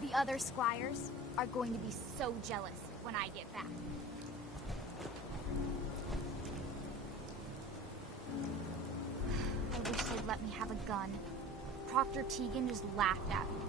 The other squires are going to be so jealous when I get back. I wish they'd let me have a gun. Proctor Tegan just laughed at me.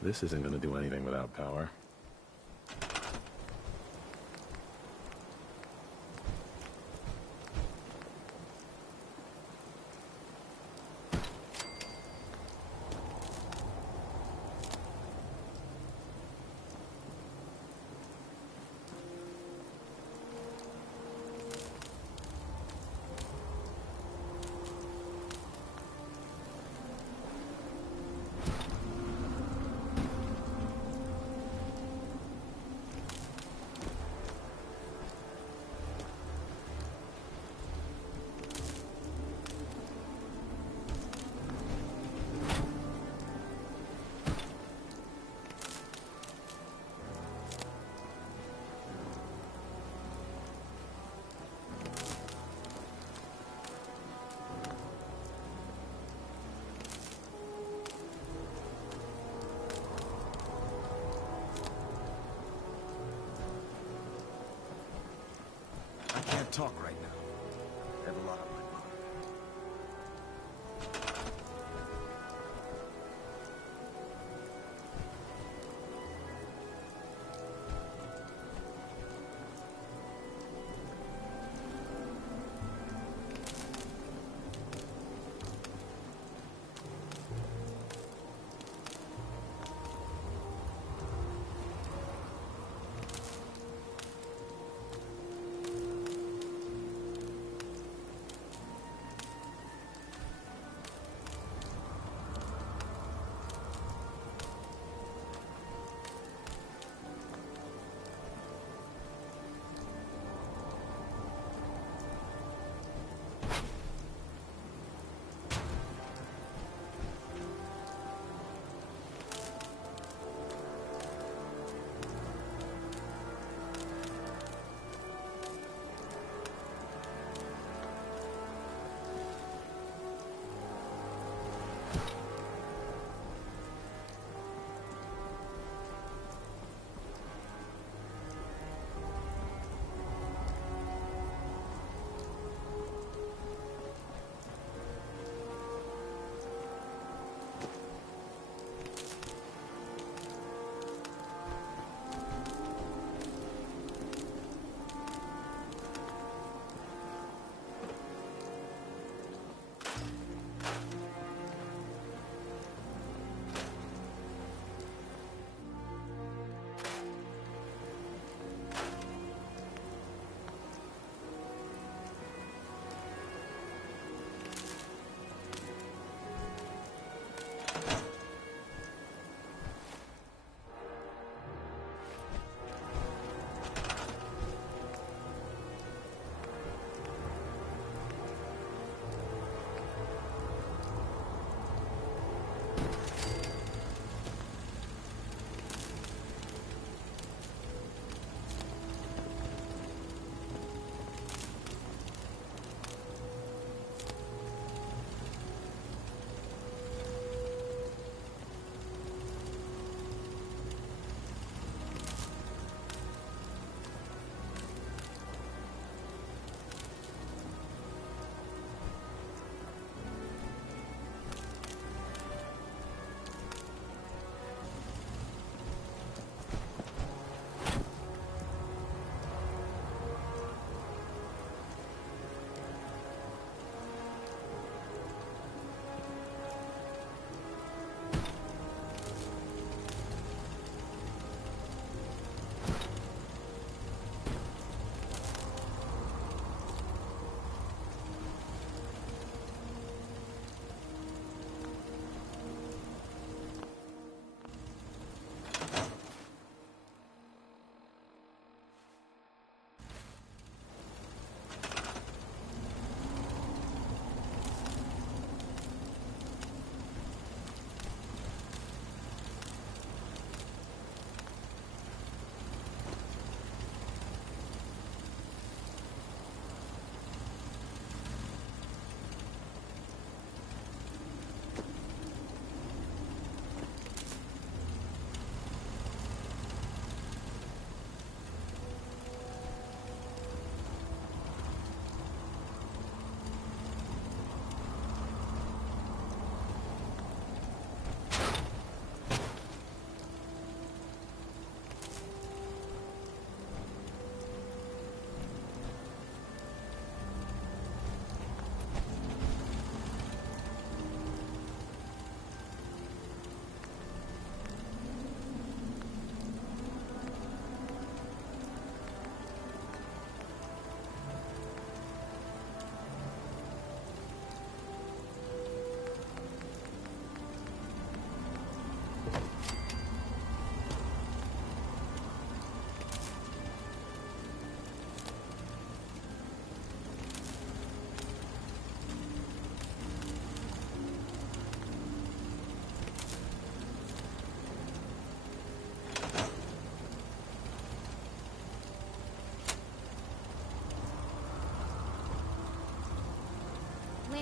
This isn't going to do anything without power. I can't talk right now. I have a lot on my mind.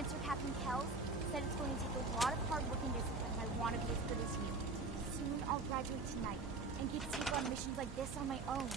Answer Captain Kells. Said it's going to take a lot of hard work and discipline if I want to be as good as you. Soon I'll graduate tonight and get to take on missions like this on my own.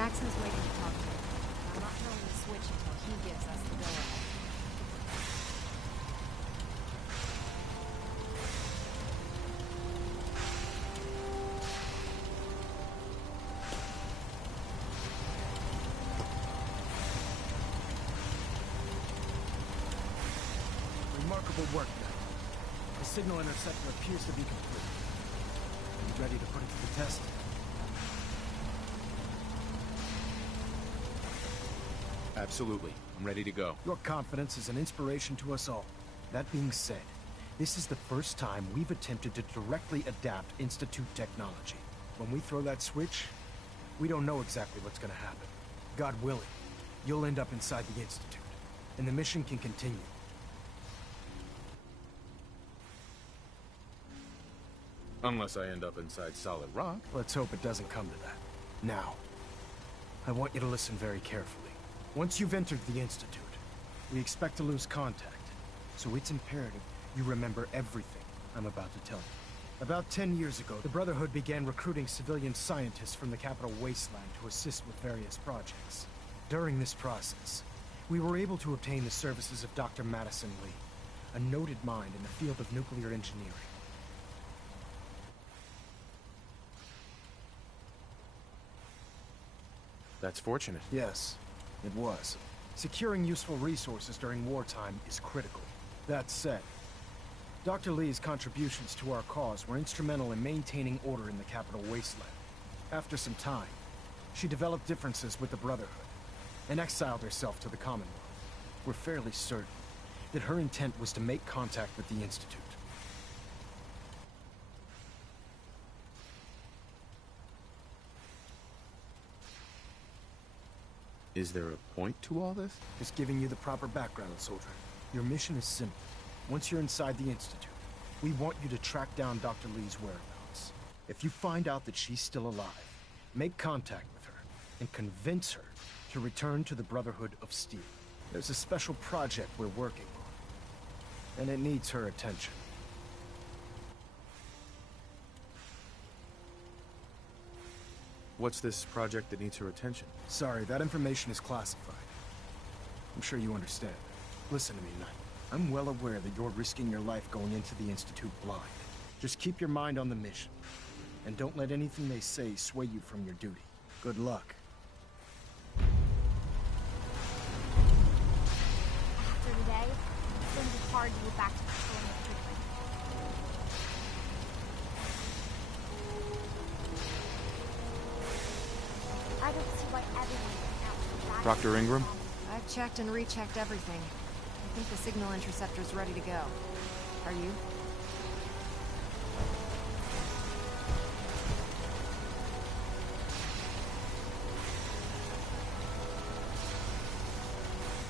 Maxim's waiting to talk to me. I'm not throwing the switch until he gives us the go-ahead. Remarkable work, Knight. The signal interceptor appears to be complete. Are you ready to put it to the test? Absolutely. I'm ready to go. Your confidence is an inspiration to us all. That being said, this is the first time we've attempted to directly adapt Institute technology. When we throw that switch, we don't know exactly what's gonna happen. God willing, you'll end up inside the Institute, and the mission can continue. Unless I end up inside solid rock. Let's hope it doesn't come to that. Now, I want you to listen very carefully. Once you've entered the Institute, we expect to lose contact, so it's imperative you remember everything I'm about to tell you. About 10 years ago, the Brotherhood began recruiting civilian scientists from the capital wasteland to assist with various projects. During this process, we were able to obtain the services of Dr. Madison Lee, a noted mind in the field of nuclear engineering. That's fortunate. Yes, it was. Securing useful resources during wartime is critical. That said, Dr. Lee's contributions to our cause were instrumental in maintaining order in the capital wasteland. After some time, she developed differences with the Brotherhood and exiled herself to the Commonwealth. We're fairly certain that her intent was to make contact with the Institute. Is there a point to all this? Just giving you the proper background, soldier. Your mission is simple. Once you're inside the Institute, we want you to track down Dr. Lee's whereabouts. If you find out that she's still alive, make contact with her and convince her to return to the Brotherhood of Steel. There's a special project we're working on, and it needs her attention. What's this project that needs her attention? Sorry, that information is classified. I'm sure you understand. Listen to me, Knight. I'm well aware that you're risking your life going into the Institute blind. Just keep your mind on the mission, and don't let anything they say sway you from your duty. Good luck. After today, it's going to be hard to get back to patrolling the treatment. I don't see why everyone went out to that. Dr. Ingram? I've checked and rechecked everything. I think the signal interceptor's ready to go. Are you?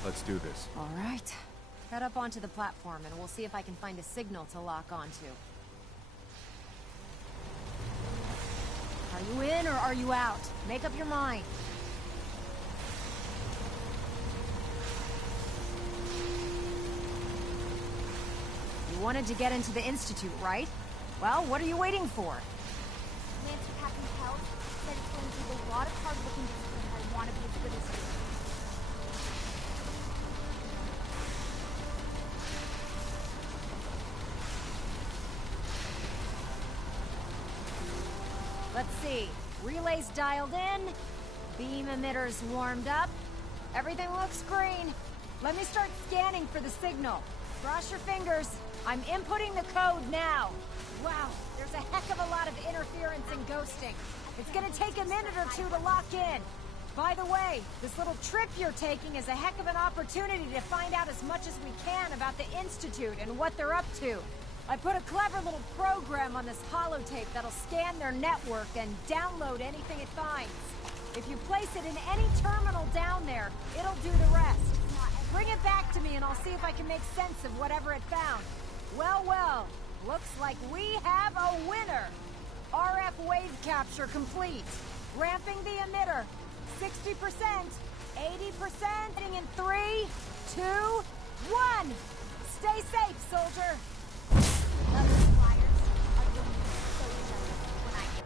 Let's do this. All right. Head up onto the platform and we'll see if I can find a signal to lock onto. Are you in or are you out? Make up your mind. You wanted to get into the Institute, right? Well, what are you waiting for? Lancer Captain Pelt said it's going to take a lot of hard-working discipline if I want to be as good as you. Let's see. Relays dialed in. Beam emitters warmed up. Everything looks green. Let me start scanning for the signal. Cross your fingers. I'm inputting the code now. Wow, there's a heck of a lot of interference and ghosting. It's gonna take a minute or two to lock in. By the way, this little trip you're taking is a heck of an opportunity to find out as much as we can about the Institute and what they're up to. I put a clever little program on this holotape that'll scan their network and download anything it finds. If you place it in any terminal down there, it'll do the rest. Bring it back to me and I'll see if I can make sense of whatever it found. Well, well, looks like we have a winner. RF wave capture complete. Ramping the emitter. 60%, 80%, in 3, 2, 1. Stay safe, soldier. Other flyers are going to be so jealous when I get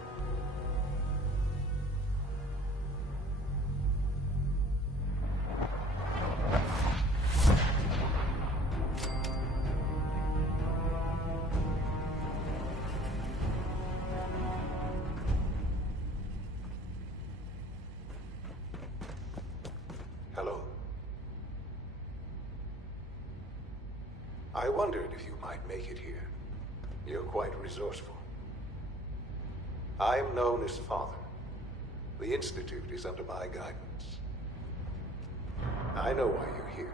wondered if you might make it here. You're quite resourceful. I am known as Father. The Institute is under my guidance. I know why you're here.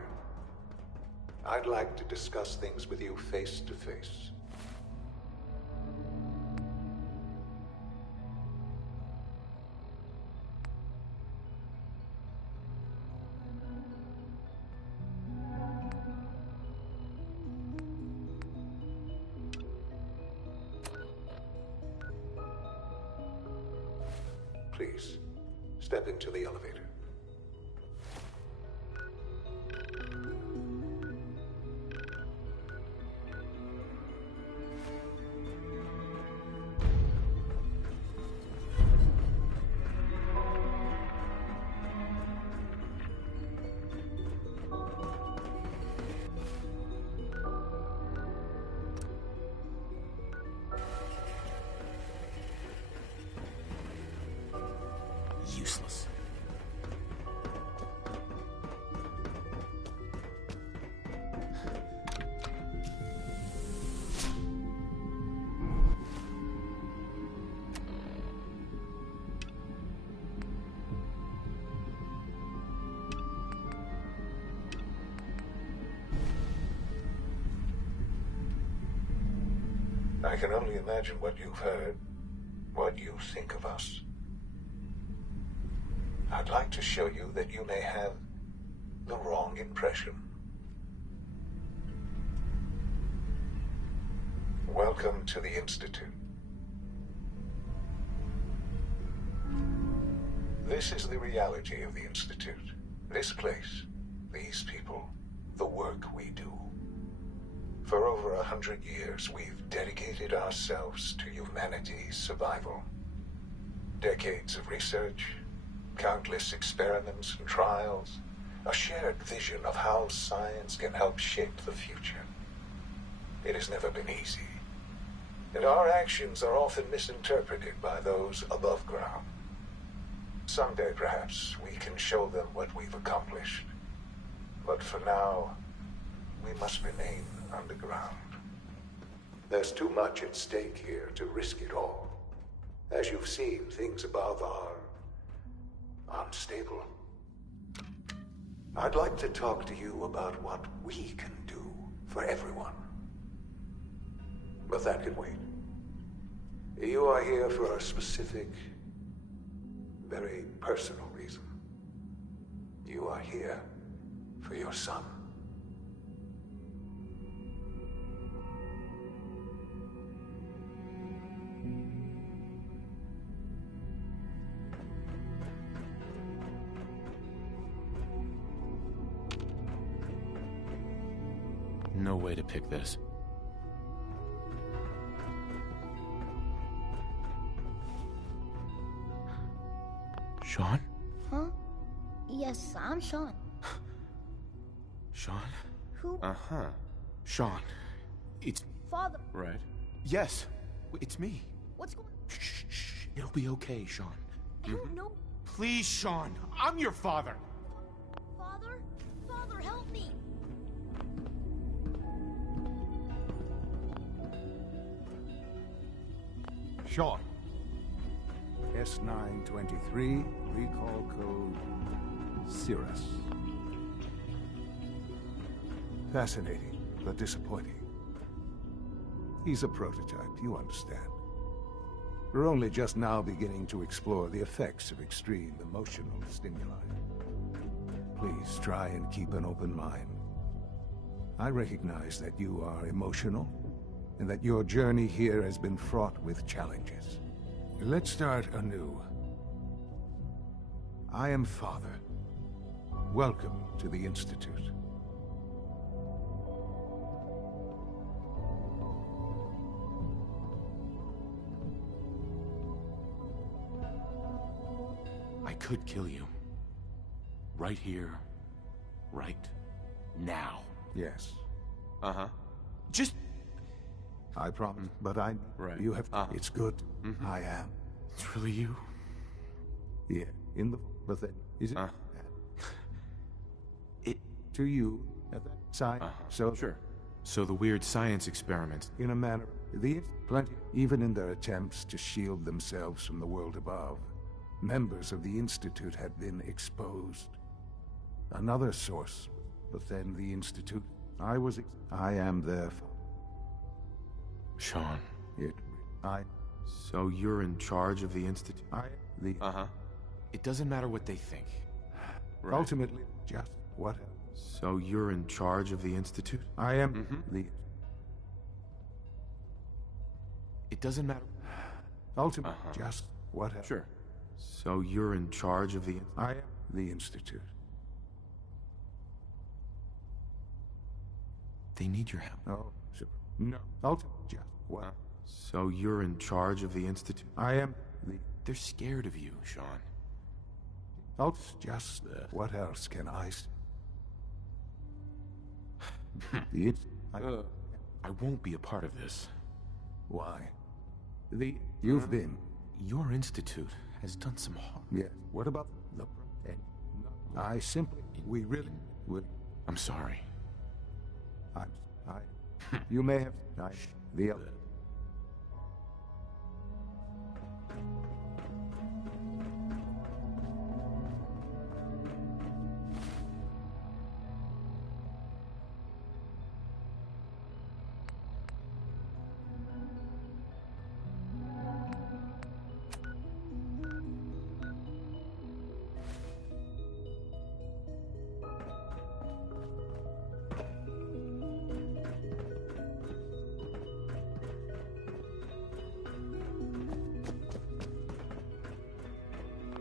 I'd like to discuss things with you face to face. Please, step into the elevator. Useless. I can only imagine what you've heard, what you think of us. I'd like to show you that you may have the wrong impression. Welcome to the Institute. This is the reality of the Institute. This place, these people, the work we do. For over 100 years, we've dedicated ourselves to humanity's survival. Decades of research, countless experiments and trials, a shared vision of how science can help shape the future. It has never been easy, and our actions are often misinterpreted by those above ground. Someday, perhaps, we can show them what we've accomplished. But for now, we must remain underground. There's too much at stake here to risk it all. As you've seen, things above are unstable. I'd like to talk to you about what we can do for everyone. But that can wait. You are here for a specific, very personal reason. You are here for your son. No way to pick this. Sean? Huh? Yes, I'm Sean. Sean? Who? Uh-huh. Sean. It's... Father. Right. Yes. It's me. What's going on? Shh, shh. It'll be okay, Sean. I don't know. Please, Sean. I'm your father. Father? Father, help me! Sean. S923, recall code Cirrus. Fascinating, but disappointing. He's a prototype, you understand. We're only just now beginning to explore the effects of extreme emotional stimuli. Please try and keep an open mind. I recognize that you are emotional, and that your journey here has been fraught with challenges. Let's start anew. I am Father. Welcome to the Institute. I could kill you. Right here. Right now. Yes. Uh-huh. Just... I promise, but I... Right. You have... It's good. I am. It's really you? Yeah, in the... But then, is it... It... To you, at that side, so... Sure. So the weird science experiments... In a manner, the plenty, even in their attempts to shield themselves from the world above, members of the Institute had been exposed. Another source, but then the Institute. I am their... Sean. I... So you're in charge of the Institute? Uh-huh. It doesn't matter what they think. Right. Ultimately, just what... So you're in charge of the Institute? I am the... It doesn't matter... Ultimately, just what... Sure. So you're in charge of the... I am the Institute. They need your help. Oh, sure. No. Ultimately, just what... So you're in charge of the Institute? I am the... They're scared of you, Sean. Just what else can I say? I won't be a part of this. Why? You've been... Your institute has done some harm. Yeah. What about the... I simply... We really... would... I'm sorry. You may have... The...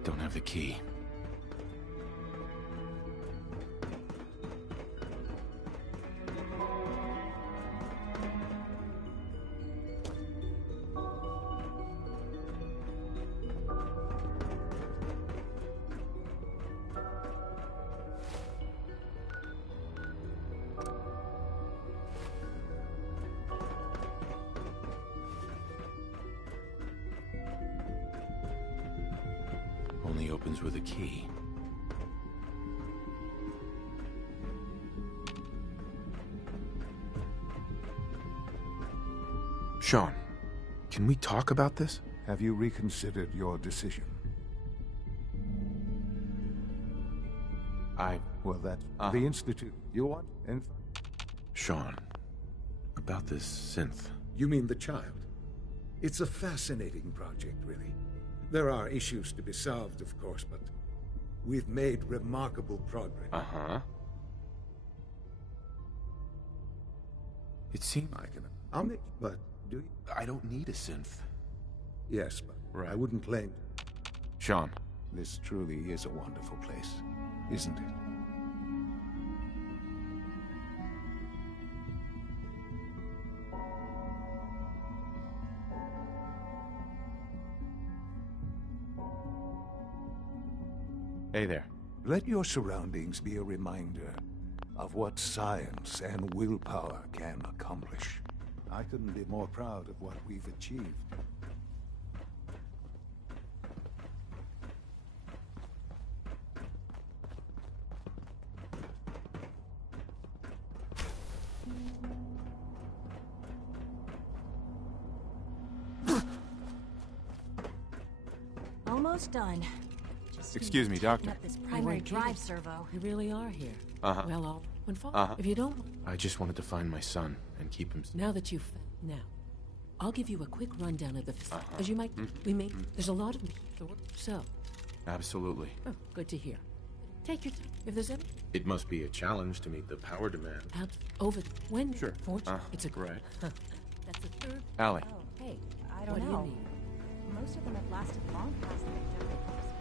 Don't have the key. Only opens with a key. Sean, can we talk about this? Have you reconsidered your decision? Well, that's... The Institute. You want... Sean, about this synth. You mean the child? It's a fascinating project, really. There are issues to be solved, of course, but we've made remarkable progress. It seems... But do you? I don't need a synth. Yes, but Right. I wouldn't claim... Sean. This truly is a wonderful place, isn't it? Hey there. Let your surroundings be a reminder of what science and willpower can accomplish. I couldn't be more proud of what we've achieved. Almost done. Excuse me, Doctor. Up this primary drive servo. You really are here. Well, all when if you don't... I just wanted to find my son and keep him... Now that you've... Now, I'll give you a quick rundown of the... As you might... We may... There's a lot of... So... Absolutely. Oh, good to hear. Take your time. If there's any... It must be a challenge to meet the power demand. Out over... When... Sure. Fortune, it's a... Right. That's a third... Allie. Oh, hey, I What don't do know. you need? Most of them have lasted long past their deadly possibilities.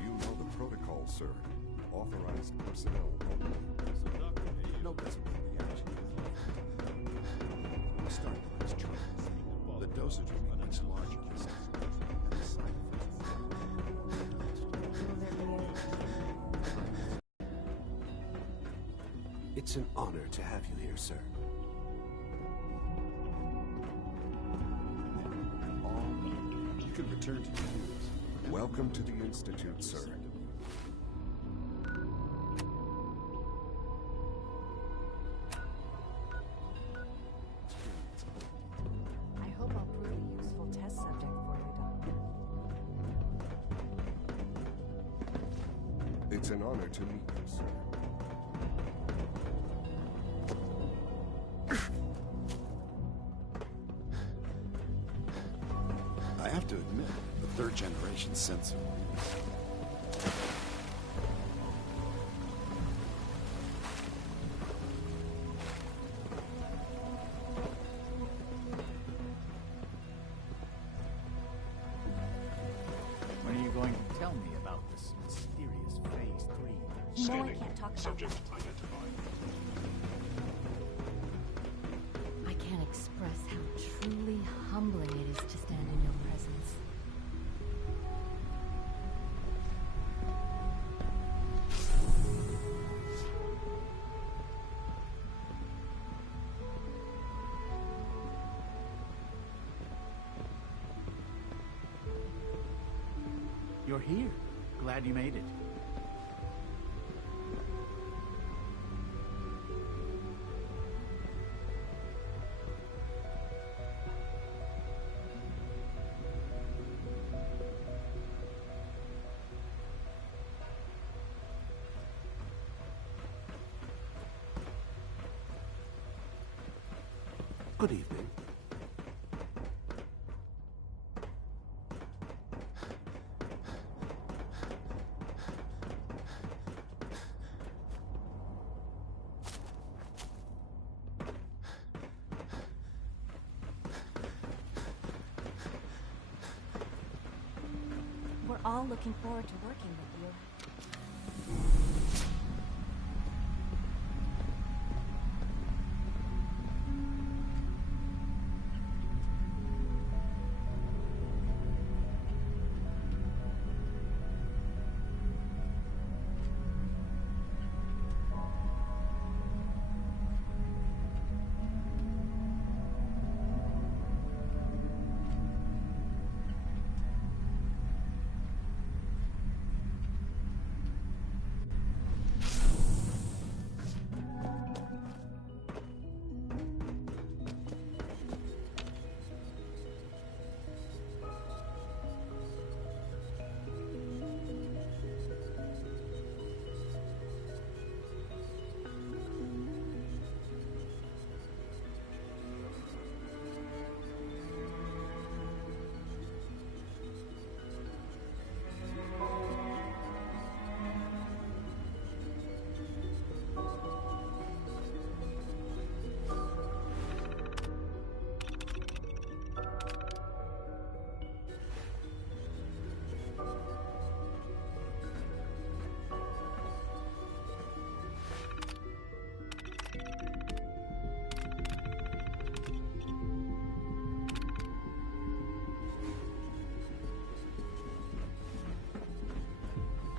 You know the protocol, sir. Authorized personnel only. No physical reaction. We start with this charge. The dosage will be much larger this time. It's an honor to have you here, sir. You can return to your units. Welcome to the Institute, sir. I hope I'll prove a useful test subject for you, Doctor. It's an honor to meet you, sir. I have to admit, the third-generation sensor. When are you going to tell me about this mysterious Phase 3? No, I can't talk about Subject that. identified. I can't express how truly humbling it is to stand in your presence. You're here. Glad you made it. Good evening. We're all looking forward to working with you.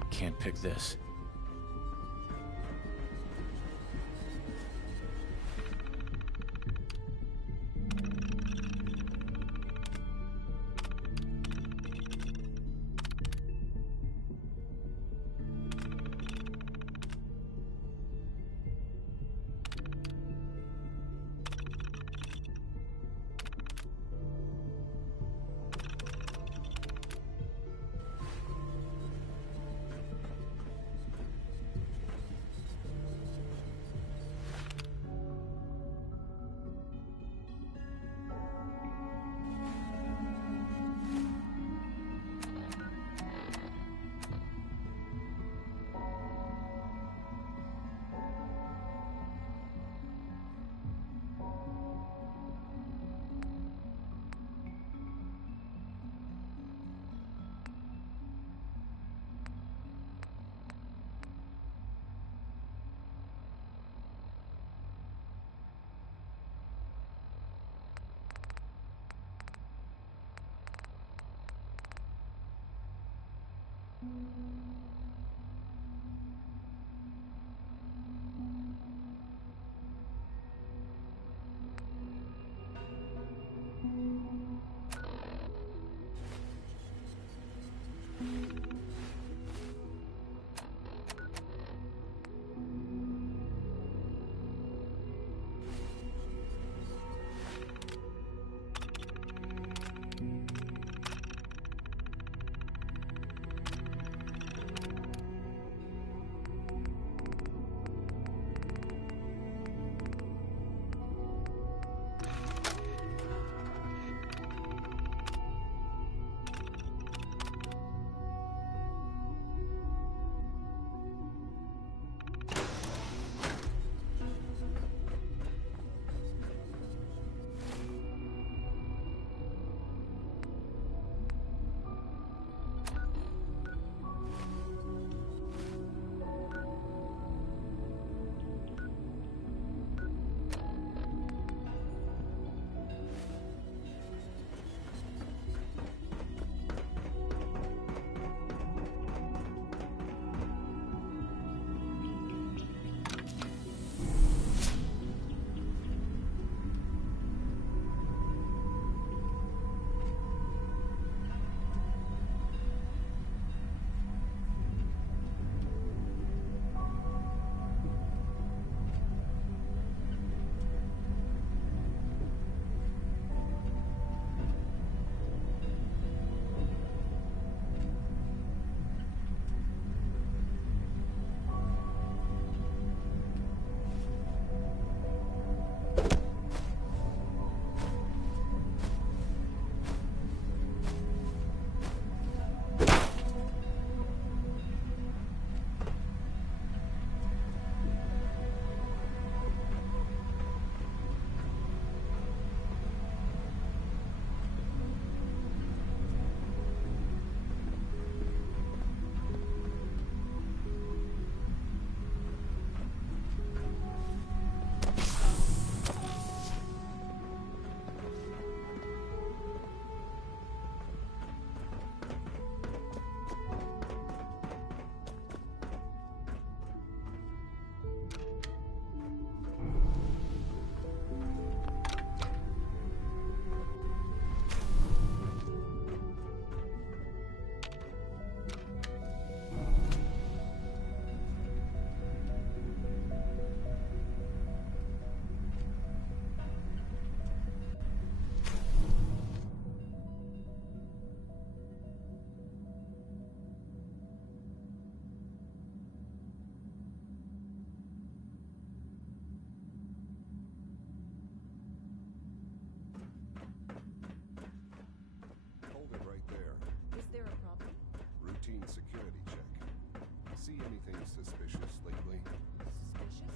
Can't pick this. a security check. See anything suspicious lately? Suspicious?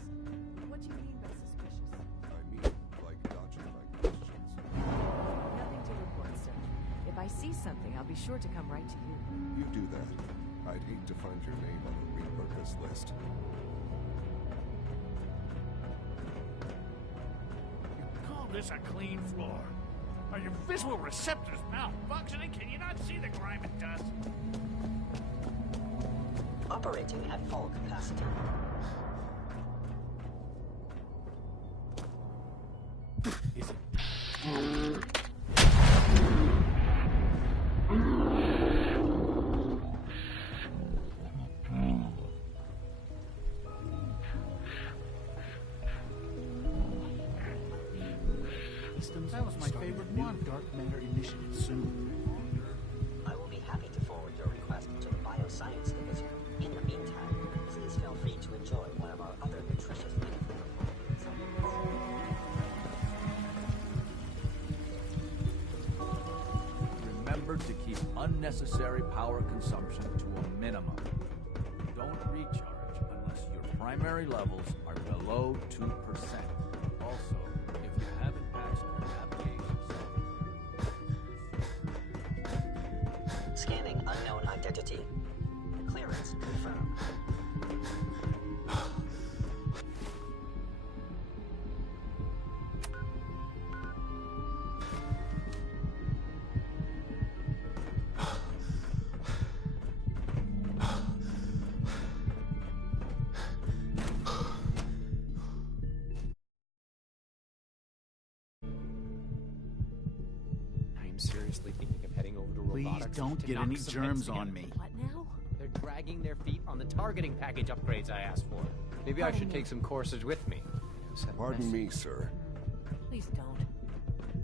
What do you mean by suspicious? I mean, like dodging my questions. Nothing to report, sir. If I see something, I'll be sure to come right to you. You do that. I'd hate to find your name on a repurpose list. You call this a clean floor? Are your visual receptors malfunctioning? Can you not see the grime and dust? Operating at full capacity. Is it? That was my favorite one. Dark matter initiative soon. I will be happy to forward your request to the Bioscience Division. In the meantime, please feel free to enjoy one of our other nutritious Remember to keep unnecessary power consumption to a minimum. Don't recharge unless your primary levels are below 2%. Also, if you haven't patched your navigation software. Scanning unknown identity. Clearance confirmed. Seriously thinking of heading over to Please robotics. don't to get knock any some germs heads on together. me. What now? They're dragging their feet on the targeting package upgrades I asked for. Maybe I should take some courses with me. Pardon me, sir. Please don't.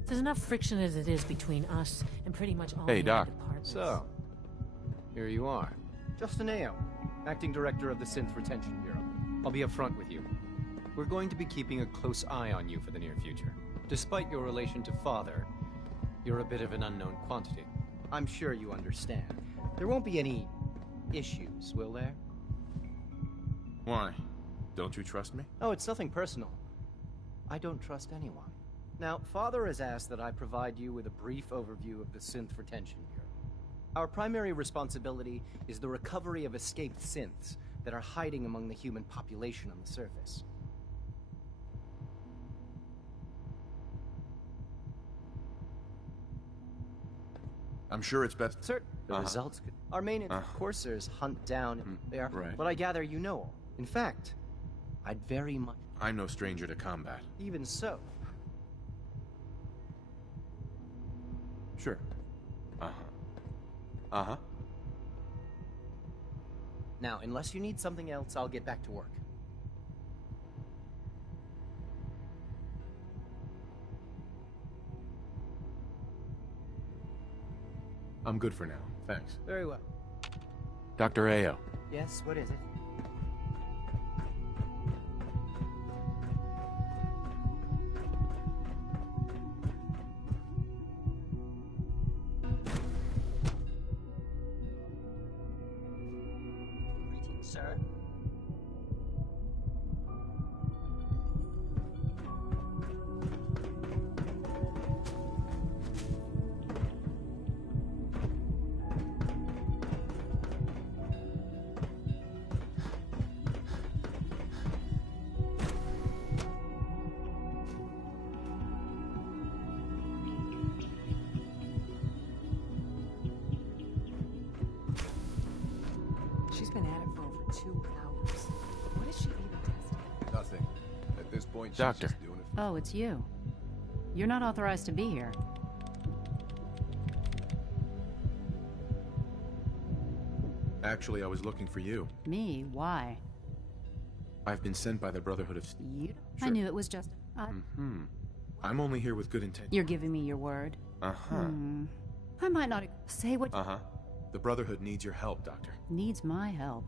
There's enough friction as it is between us and pretty much all Hey, the other Doc. departments. So, here you are. Justin Ayo, Acting Director of the Synth Retention Bureau. I'll be upfront with you. We're going to be keeping a close eye on you for the near future. Despite your relation to Father, you're a bit of an unknown quantity. I'm sure you understand. There won't be any issues, will there? Why? Don't you trust me? Oh, it's nothing personal. I don't trust anyone. Now, Father has asked that I provide you with a brief overview of the Synth Retention Bureau. Our primary responsibility is the recovery of escaped synths that are hiding among the human population on the surface. I'm sure it's best. Sir, the results could... Our main coursers hunt down... They are... Right. But I gather you know all. In fact, I'd very much... I'm no stranger to combat. Even so. Sure. Uh-huh. Now, unless you need something else, I'll get back to work. I'm good for now. Thanks. Very well. Dr. Ayo. Yes, what is it? Greetings, sir. She's been at it for over 2 hours. What is she even testing? Nothing. At this point, she's Doctor. just doing it. Oh, it's you. You're not authorized to be here. Actually, I was looking for you. Me? Why? I've been sent by the Brotherhood of... You? I Sure. knew it was just... I'm only here with good intent. You're giving me your word? I might not say what... The Brotherhood needs your help, Doctor. Needs my help.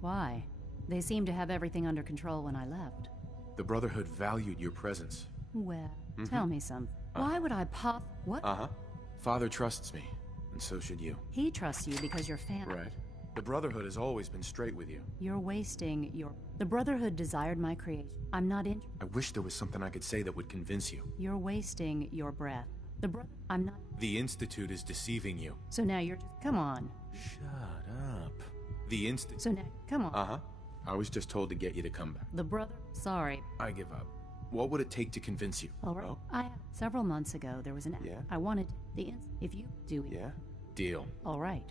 Why? They seemed to have everything under control when I left. The Brotherhood valued your presence. Well, tell me something. Why would I pop... What? Father trusts me. And so should you. He trusts you because you're family. Right. The Brotherhood has always been straight with you. You're wasting your... The Brotherhood desired my creation. I'm not in... I wish there was something I could say that would convince you. You're wasting your breath. I'm not... The Institute is deceiving you. So now you're just... Come on. Shut up. The Institute... So now... Come on. Uh-huh. I was just told to get you to come back. The brother... Sorry. I give up. What would it take to convince you? All right. Oh? Several months ago, there was an... Yeah? I wanted... If you do it... Yeah? Deal. All right.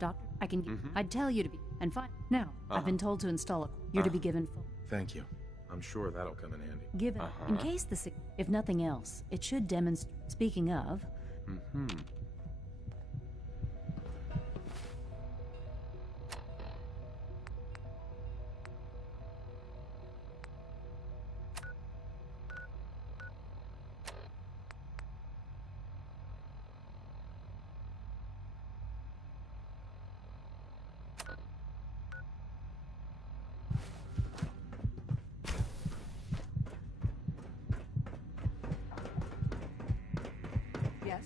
Doctor, I can... I'd tell you to be... And fine. Now, I've been told to install a... You're to be given full... Thank you. I'm sure that'll come in handy. Give it... In case the... If nothing else, it should demonstrate... Speaking of... Yes?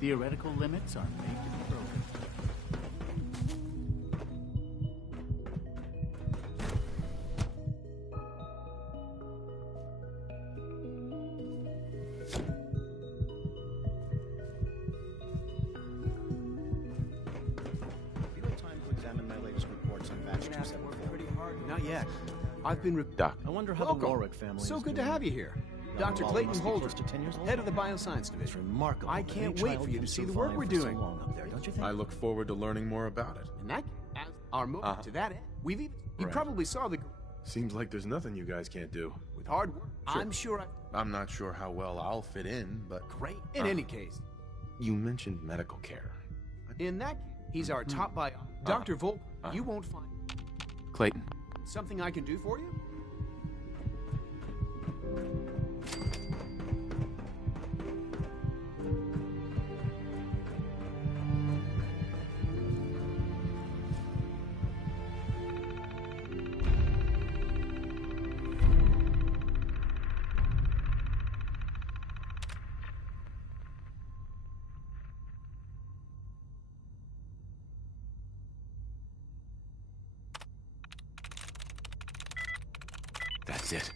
Theoretical limits are made to be broken. Time to examine my latest reports on batch 274. Not yet. I've been... Doc. I wonder how Welcome. the Warwick family So is good to doing. have you here. Not Dr. all Clayton must be Holder, close to 10 years old. head of the Bioscience Division. It's remarkable. I that can't any wait child for you can to see the survive work we're for so doing. long up there, don't you think? I look forward to learning more about it. And that, as our move to that end, we've even... You Right. probably saw the... Seems like there's nothing you guys can't do. With hard work, I'm sure I'm not sure how well I'll fit in, but... Great. In any case. You mentioned medical care. In that, he's our top bio... Dr. Volk, you won't find... Clayton. Something I can do for you? That's it.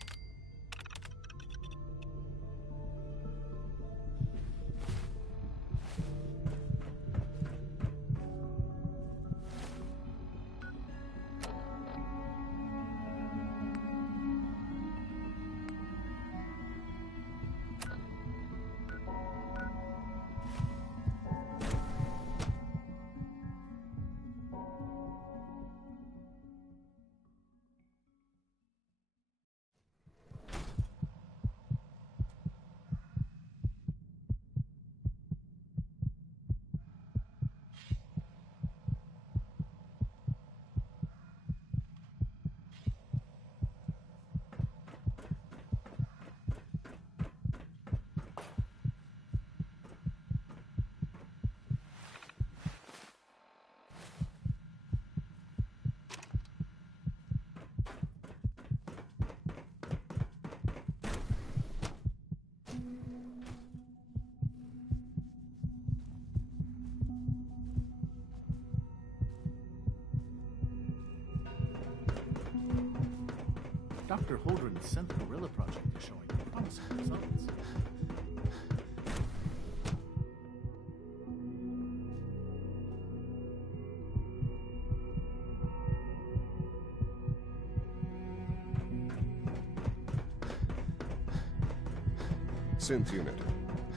Dr. Holdren's Synth Gorilla project is showing promising results. Synth unit,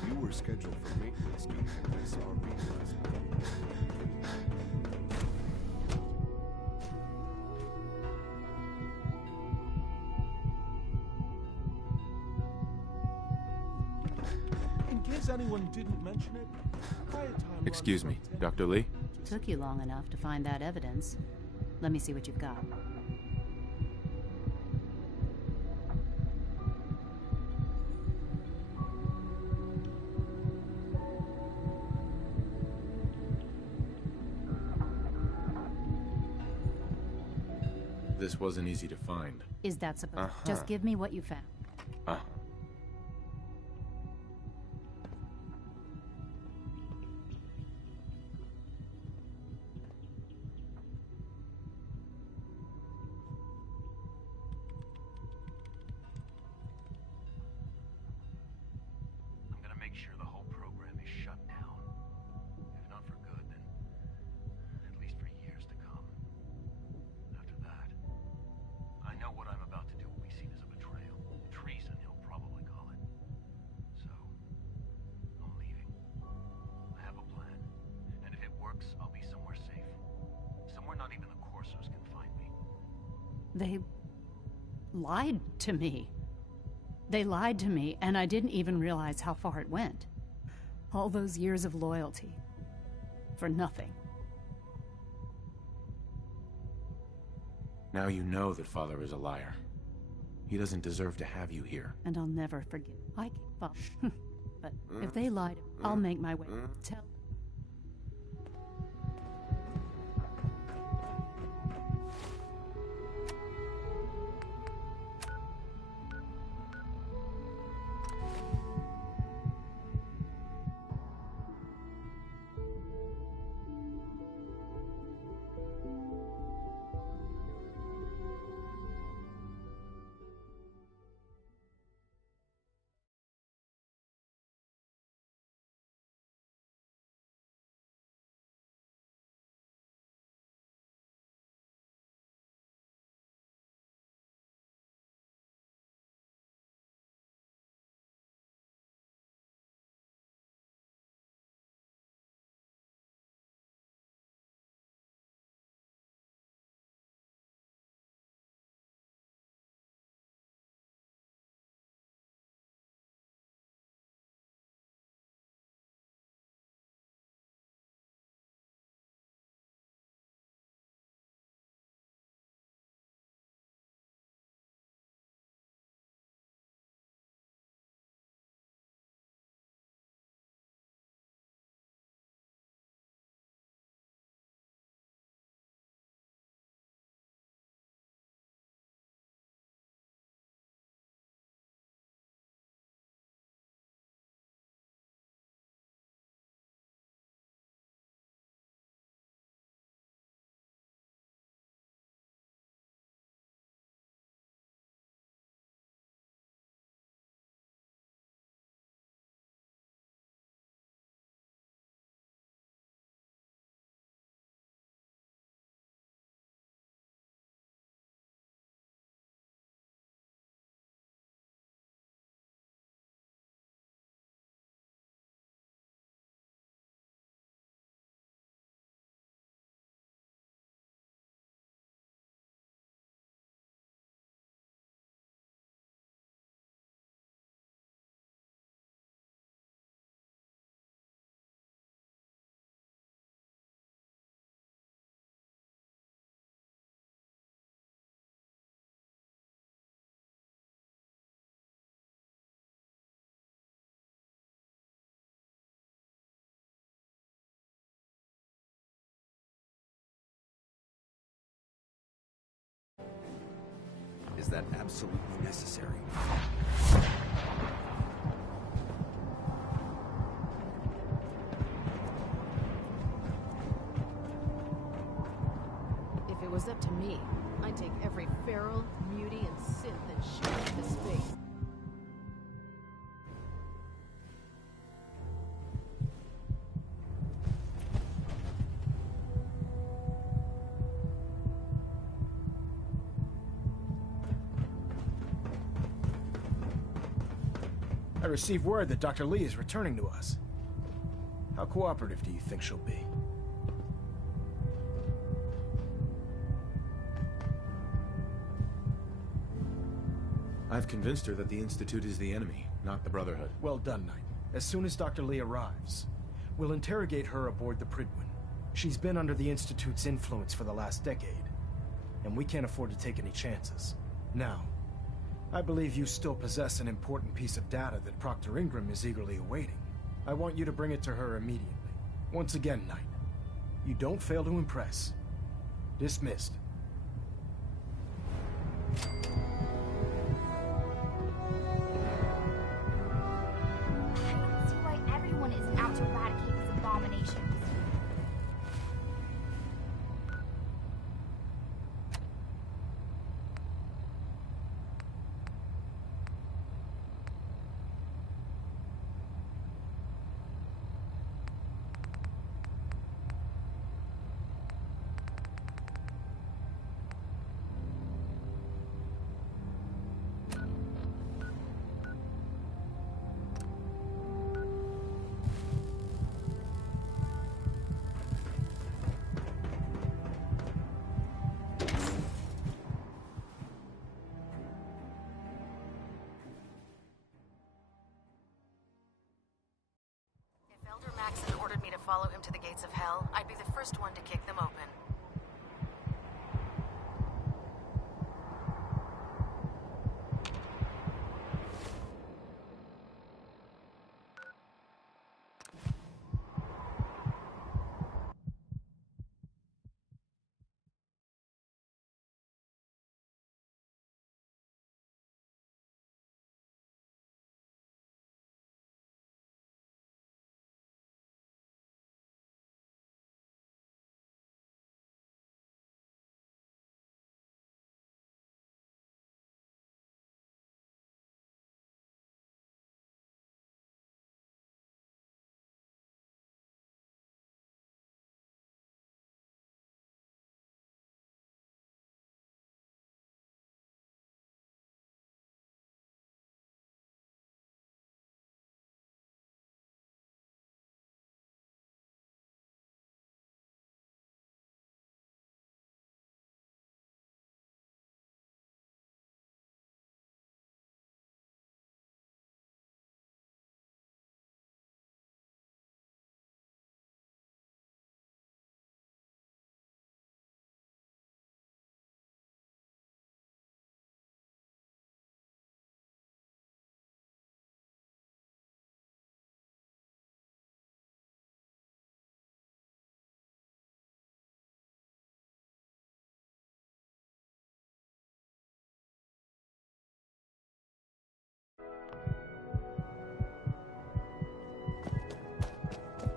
you were scheduled for maintenance duty at SRB last month. In case anyone didn't mention it, quiet time. Excuse me, Dr. Lee? Took you long enough to find that evidence. Let me see what you've got. This wasn't easy to find. Is that supposed? Just give me what you found. I'm gonna make sure the whole program is shut down. If not for good, then at least for years to come. After that, I know what I'm about to do will be seen as a betrayal. Treason, he'll probably call it. So, I'm leaving. I have a plan. And if it works, I'll be somewhere safe. Somewhere not even the Corsairs can find me. They lied to me. They lied to me, and I didn't even realize how far it went. All those years of loyalty. For nothing. Now you know that Father is a liar. He doesn't deserve to have you here. And I'll never forgive. I can't. But if they lied, I'll make my way. Tell. Is that absolutely necessary? If it was up to me, I'd take every feral, mutie, and synth and shoot it into space. I received word that Dr. Lee is returning to us. How cooperative do you think she'll be? I've convinced her that the Institute is the enemy, not the Brotherhood. Well done, Knight. As soon as Dr. Lee arrives, we'll interrogate her aboard the Prydwen. She's been under the Institute's influence for the last decade, and we can't afford to take any chances. Now, I believe you still possess an important piece of data that Proctor Ingram is eagerly awaiting. I want you to bring it to her immediately. Once again, Knight, you don't fail to impress. Dismissed. I don't see why everyone isn't out to eradicate these abominations. Maxon ordered me to follow him to the gates of hell, I'd be the first one to kick them open.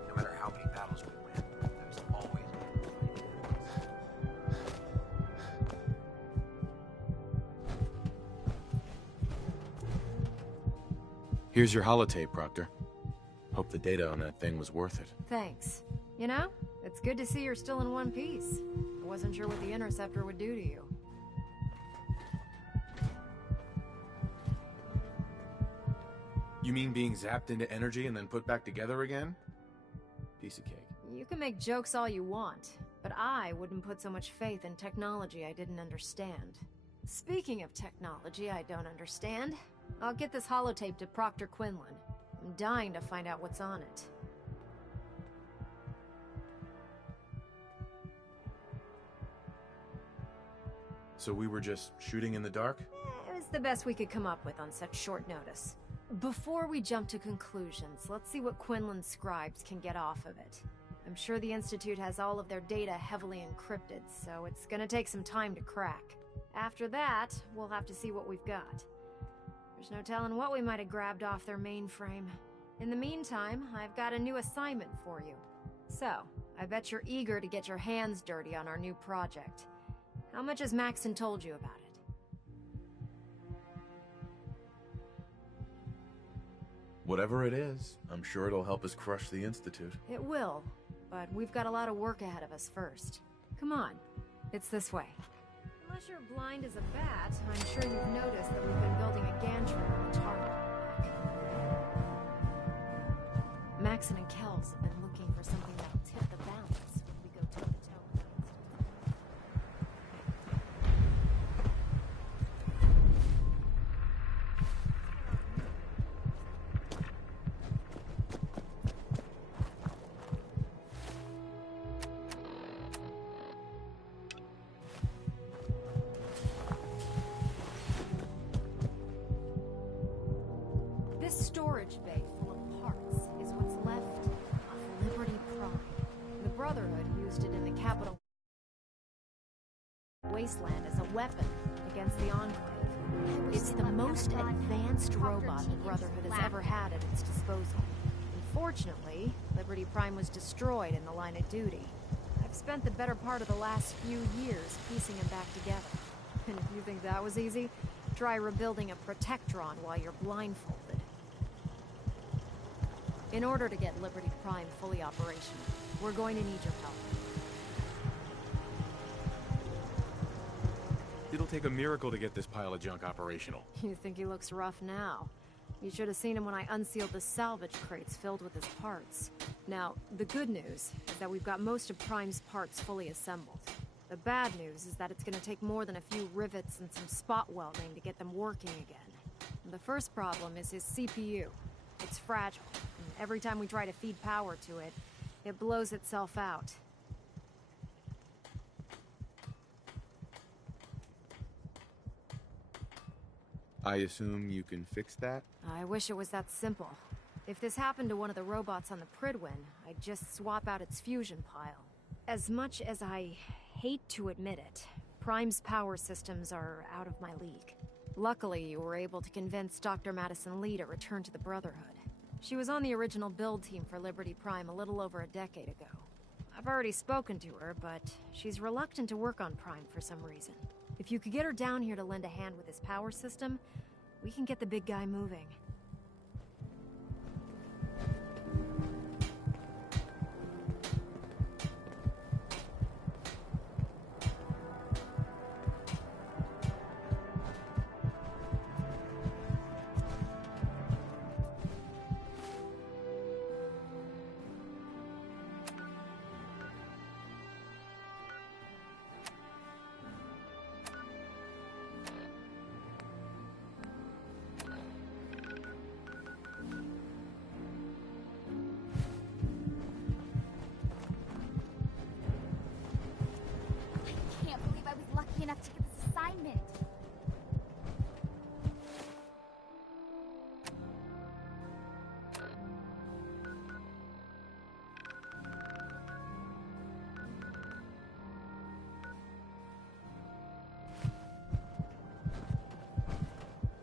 No matter how many battles we win, there's always Here's your holotape, Proctor. Hope the data on that thing was worth it. Thanks. You know, it's good to see you're still in one piece. I wasn't sure what the Interceptor would do to you. You mean being zapped into energy and then put back together again? Piece of cake. You can make jokes all you want, but I wouldn't put so much faith in technology I didn't understand. Speaking of technology I don't understand, I'll get this holotape to Proctor Quinlan. I'm dying to find out what's on it. So we were just shooting in the dark? It was the best we could come up with on such short notice. Before we jump to conclusions, let's see what Quinlan's scribes can get off of it. I'm sure the Institute has all of their data heavily encrypted, so it's gonna take some time to crack. After that, we'll have to see what we've got. There's no telling what we might have grabbed off their mainframe. In the meantime, I've got a new assignment for you. So, I bet you're eager to get your hands dirty on our new project. How much has Maxon told you about it? Whatever it is, I'm sure it'll help us crush the Institute. It will, but we've got a lot of work ahead of us first. Come on, it's this way. Unless you're blind as a bat, I'm sure you've noticed that we've been building a gantry on the target. Maxon and Kells have been looking for something that'll tip the balance when we go toe-to-toe with the Institute. wasteland as a weapon against the Enclave. It's the most advanced robot the Brotherhood has ever had at its disposal. Unfortunately, Liberty Prime was destroyed in the line of duty. I've spent the better part of the last few years piecing him back together. And if you think that was easy, try rebuilding a Protectron while you're blindfolded. In order to get Liberty Prime fully operational, we're going to need your help. It'll take a miracle to get this pile of junk operational. You think he looks rough now? You should have seen him when I unsealed the salvage crates filled with his parts. Now, the good news is that we've got most of Prime's parts fully assembled. The bad news is that it's going to take more than a few rivets and some spot welding to get them working again. The first problem is his CPU. It's fragile, and every time we try to feed power to it, it blows itself out. I assume you can fix that? I wish it was that simple. If this happened to one of the robots on the Pridwin, I'd just swap out its fusion pile. As much as I hate to admit it, Prime's power systems are out of my league. Luckily, you were able to convince Dr. Madison Lee to return to the Brotherhood. She was on the original build team for Liberty Prime a little over a decade ago. I've already spoken to her, but she's reluctant to work on Prime for some reason. If you could get her down here to lend a hand with his power system, we can get the big guy moving. Enough to get this assignment.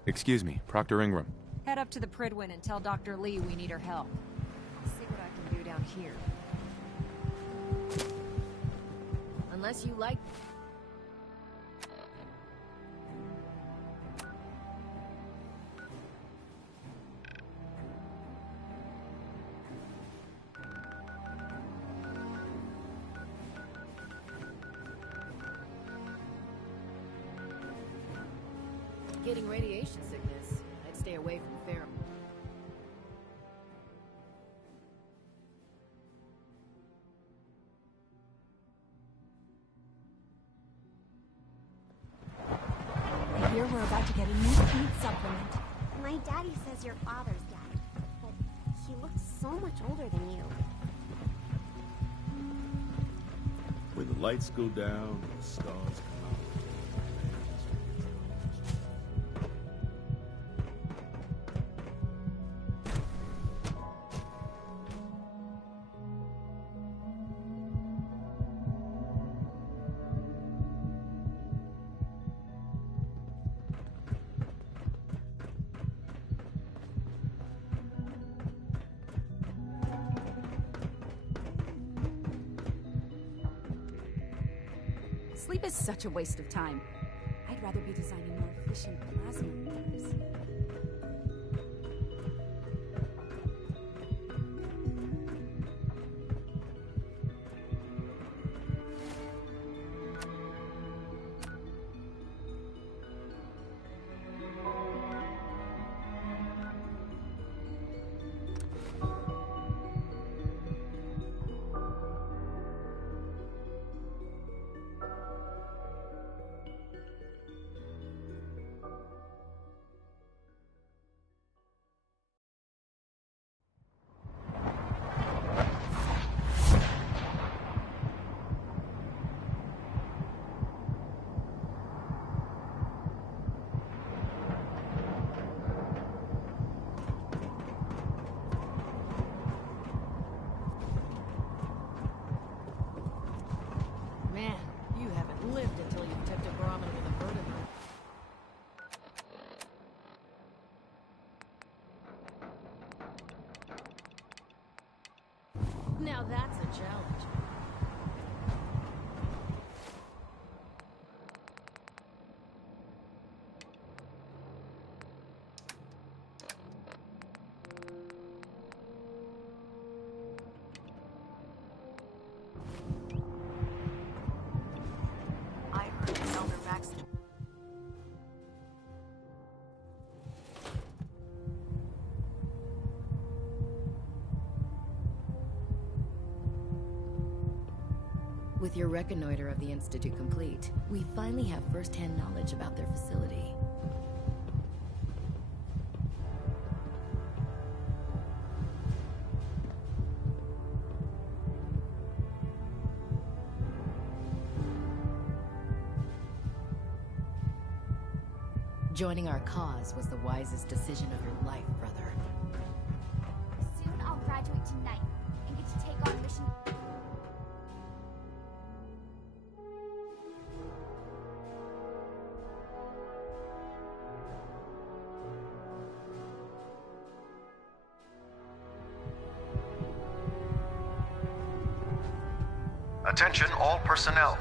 Excuse me, Proctor Ingram. Head up to the Pridwin and tell Dr. Lee we need her help. I'll see what I can do down here. Unless you like... Getting radiation sickness, I'd stay away from Pharaoh. I hear we're about to get a new feed supplement. My daddy says your father's died, but he looks so much older than you. When the lights go down and the stars come out. Sleep is such a waste of time. I'd rather be designing more efficient plasma meters. Now that's a challenge. I heard Elder Baxter. With your reconnoiter of the Institute complete, we finally have first-hand knowledge about their facility. Joining our cause was the wisest decision of your life, brother. Soon I'll graduate tonight and get to take on mission. Attention all personnel.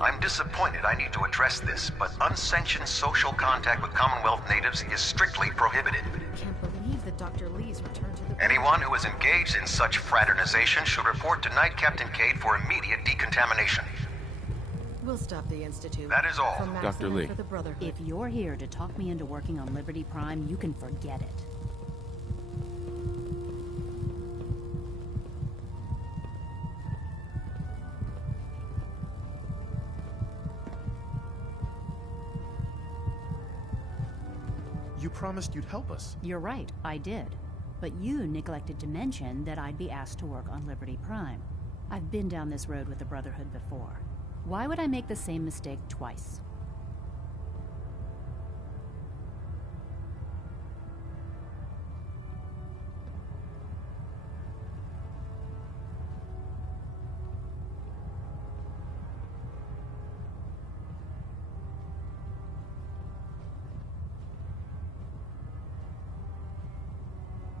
I'm disappointed I need to address this, but unsanctioned social contact with Commonwealth natives is strictly prohibited. Can't believe that Dr. Lee's returned to the... Anyone who is engaged in such fraternization should report to Knight Captain Cade for immediate decontamination. We'll stop the Institute. That is all. Dr. Lee. For the Brotherhood. If you're here to talk me into working on Liberty Prime, you can forget it. You promised you'd help us. You're right, I did. But you neglected to mention that I'd be asked to work on Liberty Prime. I've been down this road with the Brotherhood before. Why would I make the same mistake twice?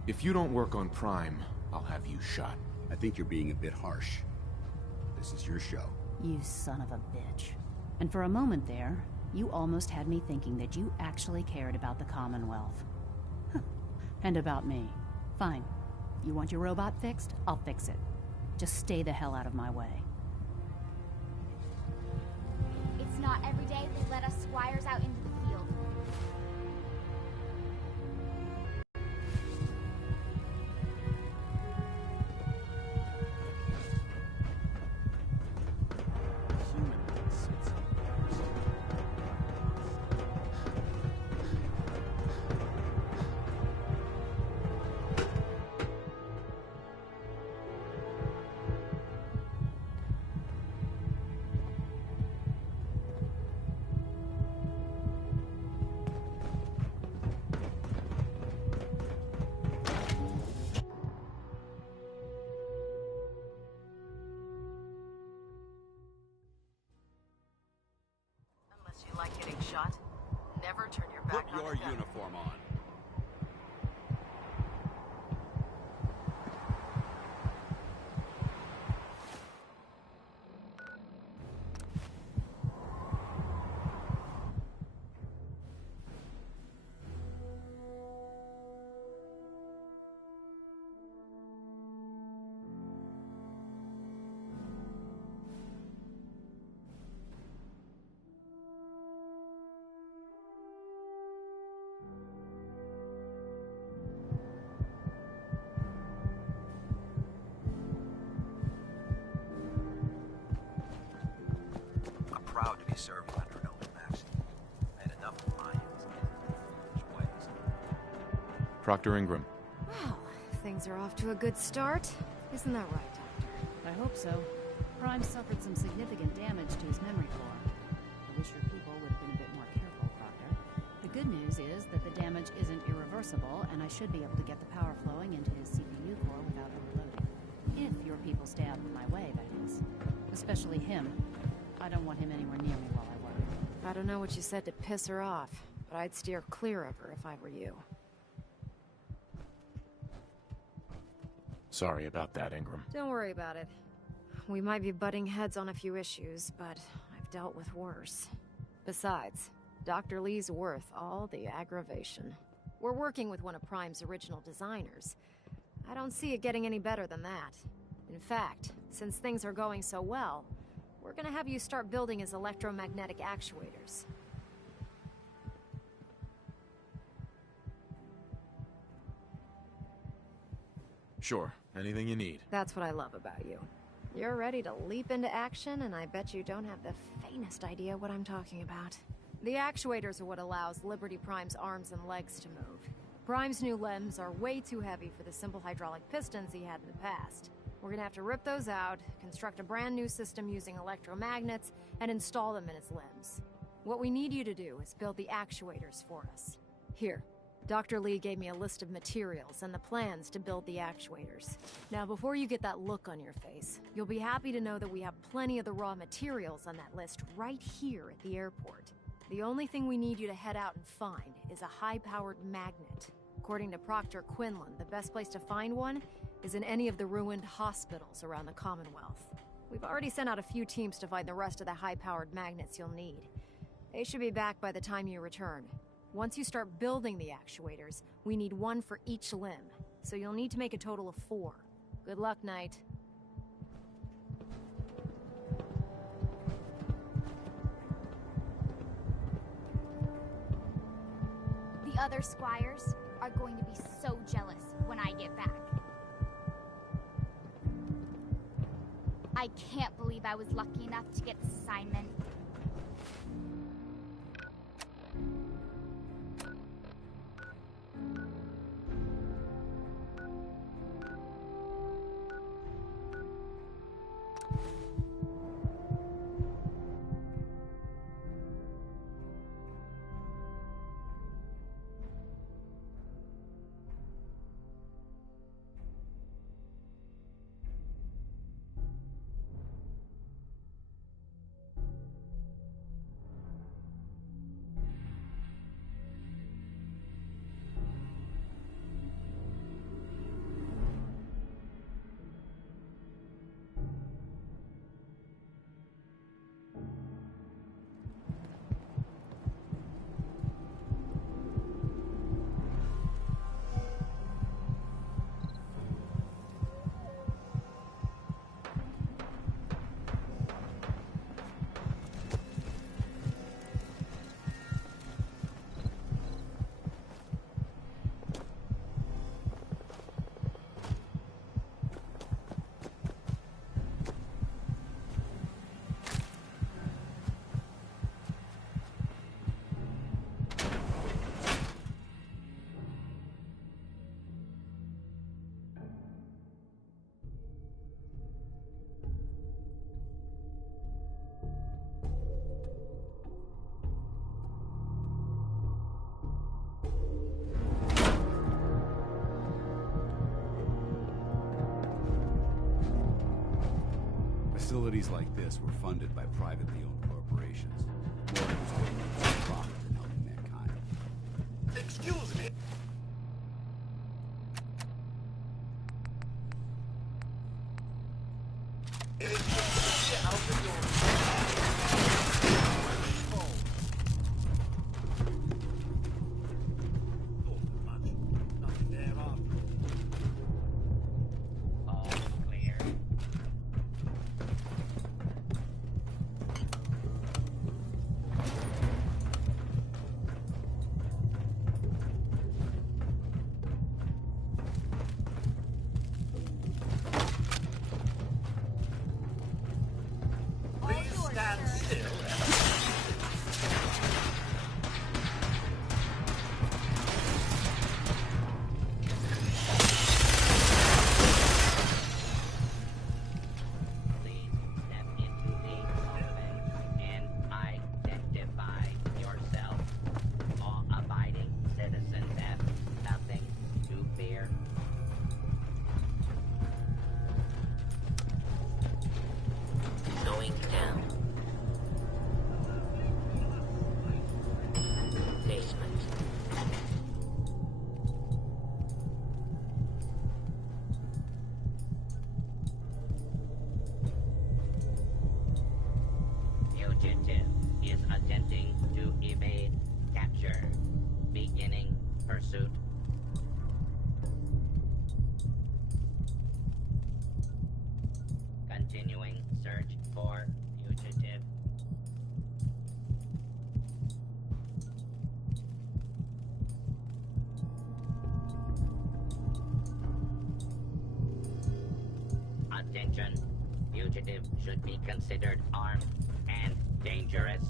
If you don't work on Prime, I'll have you shot. I think you're being a bit harsh. This is your show. You son of a bitch. And for a moment there, you almost had me thinking that you actually cared about the Commonwealth. And about me. Fine. You want your robot fixed? I'll fix it. Just stay the hell out of my way. It's not every day they let us squires out into the field. Unless you like getting shot, never turn your back Put on your the gun. uniform on. I'm proud to be serving under an open Maxi. I had enough of my ways. Proctor Ingram. Wow, things are off to a good start. Isn't that right, Doctor? I hope so. Prime suffered some significant damage to his memory core. I wish your people would have been a bit more careful, Proctor. The good news is that the damage isn't irreversible, and I should be able to get the power flowing into his CPU core without overloading. If your people stay out of my way, that is. Especially him. I don't want him anywhere near me while I work. I don't know what you said to piss her off, but I'd steer clear of her if I were you. Sorry about that, Ingram. Don't worry about it. We might be butting heads on a few issues, but I've dealt with worse. Besides, Dr. Lee's worth all the aggravation. We're working with one of Prime's original designers. I don't see it getting any better than that. In fact, since things are going so well, we're gonna have you start building his electromagnetic actuators. Sure, anything you need. That's what I love about you. You're ready to leap into action, and I bet you don't have the faintest idea what I'm talking about. The actuators are what allows Liberty Prime's arms and legs to move. Prime's new limbs are way too heavy for the simple hydraulic pistons he had in the past. We're gonna have to rip those out, construct a brand new system using electromagnets, and install them in his limbs. What we need you to do is build the actuators for us. Here, Dr. Lee gave me a list of materials and the plans to build the actuators. Now, before you get that look on your face, you'll be happy to know that we have plenty of the raw materials on that list right here at the airport. The only thing we need you to head out and find is a high-powered magnet. According to Proctor Quinlan, the best place to find one is in any of the ruined hospitals around the Commonwealth. We've already sent out a few teams to find the rest of the high-powered magnets you'll need. They should be back by the time you return. Once you start building the actuators, we need one for each limb, so you'll need to make a total of 4. Good luck, Knight. The other squires are going to be so jealous when I get back. I can't believe I was lucky enough to get this assignment. Facilities like this were funded by privately owned corporations. More was taken for profit than helping mankind. Excuse me. pursuit. Continuing search for fugitive. Attention. Fugitive should be considered armed and dangerous.